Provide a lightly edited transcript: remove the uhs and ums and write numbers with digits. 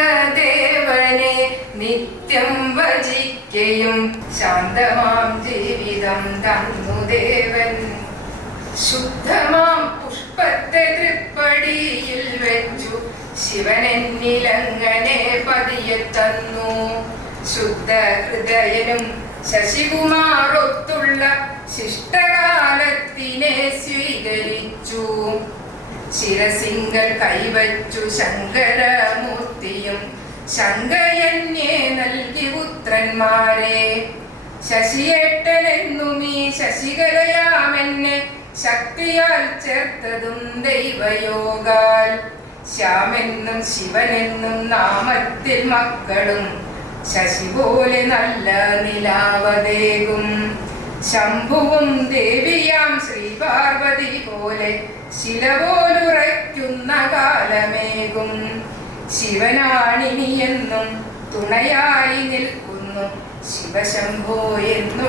ശങ്കരദേവനെ നിത്യം ഭജിക്കയും ശാന്തമാം ജീവിതം തന്നു ദേവൻ. ശുദ്ധമാം പുഷ്പത്തെ തൃപ്പടിയിൽ വെച്ചു ശിവനെന്നിലങ്ങനെ പതിയെ തന്നു. ശുദ്ധ ഹൃദയനും ശശികുമാറൊത്തുള്ള ശിഷ്ടകാലത്തിനെ സ്വീകരിച്ചു. ശിരസിങ്കൽ കൈവച്ചു ശങ്കരമൂർത്തിയും ശങ്കയന്യെ നൽകി പുത്രന്മാരെ. ശശിയേട്ടനെന്നും ഈ ശശികലയാമെന്നെ ശക്തിയാൽ ചേർത്തതും ദൈവയോഗാൽ. ശ്യാമെന്നും ശിവനെന്നും നാമത്തിൽ മക്കളും ശശി പോലെ നല്ല നിലാവതേകും. ശംഭുവും ദേവിയാം ശ്രീപാർവതി പോലെ ശില പോലുറയ്ക്കുന്ന കാലമേകും. ശിവനാണിനിയെന്നും തുണയായി നിൽക്കുന്നു ശിവശംഭോ എന്ന